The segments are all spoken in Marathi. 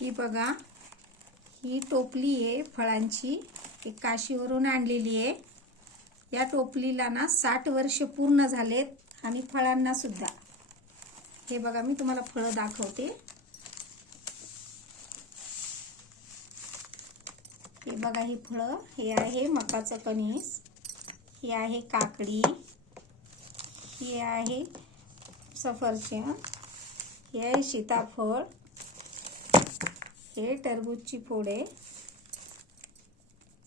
ही बघा, ही टोपली आहे फळांची, एक काशीवरून आणलेली आहे। या टोपलीला ना 60 वर्ष पूर्ण झालेत आणि फळांना सुद्धा। हे बघा, मी तुम्हाला फळं दाखवते। हे बघा, ही फळं, हे आहे मकाचं कणीस, ही आहे काकडी, ही आहे सफरचंद, हे आहे सीताफळ, हे टरबूजची फोडे,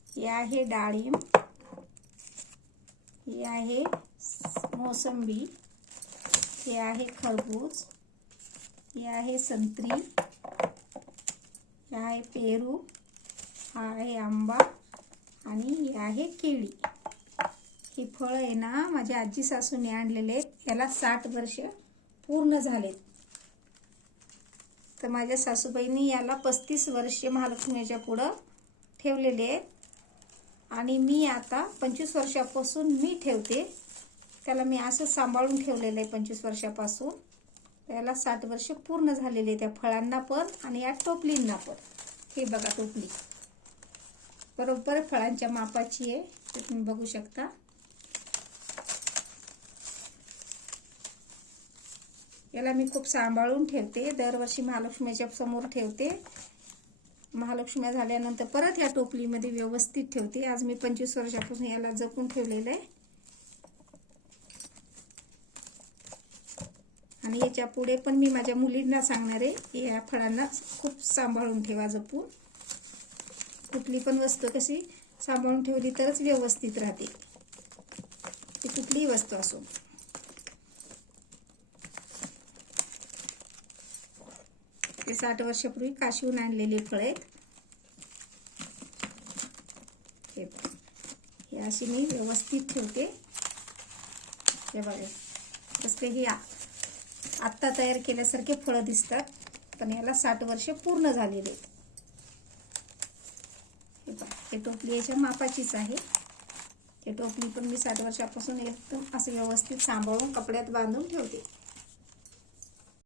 हे आहे डाळिंब, हे आहे मोसंबी, हे आहे खरबूज, हे आहे संत्री, हे आहे पेरू, हा आहे आंबा आणि ही आहे केळी। ही फळं आहे ना माझ्या आजी सासूने आणलेले आहेत। याला 60 वर्ष पूर्ण झालेत। तर माझ्या सासूबाईंनी याला 35 वर्ष महालक्ष्मीच्या पुढं ठेवलेले आहेत आणि मी आता 25 वर्षापासून मी ठेवते त्याला। मी असं सांभाळून ठेवलेलं आहे 25 वर्षापासून। याला 60 वर्ष पूर्ण झालेले त्या फळांना पण आणि या टोपलींना पण। हे बघा, टोपली बरोबर फळांच्या मापाची आहे, ते तुम्ही बघू शकता। याला मी खूप सांभाळून ठेवते, दरवर्षी महालक्ष्मीच्या समोर ठेवते। महालक्ष्मी झाल्यानंतर परत या टोपलीमध्ये व्यवस्थित ठेवते। आज मी 25 वर्षापासून याला जपून ठेवलेलं आहे आणि याच्या पुढे पण मी माझ्या मुलींना सांगणार आहे, या फळांना खूप सांभाळून ठेवा, जपून। कुठली पण वस्तू कशी सांभाळून ठेवली तरच व्यवस्थित राहते, ती कुठलीही वस्तू असो। ते 60 वर्षापूर्वी काशीहून आणलेले फळ आहेत। हे अशी मी व्यवस्थित ठेवते। हे बघा, कसले हे आत्ता तयार केल्यासारखे फळं दिसतात, पण याला 60 वर्ष पूर्ण झालेले आहेत। हे टोपली याच्या मापाचीच आहे। हे टोपली पण मी 60 वर्षापासून एकदम असं व्यवस्थित सांभाळून कपड्यात बांधून ठेवते।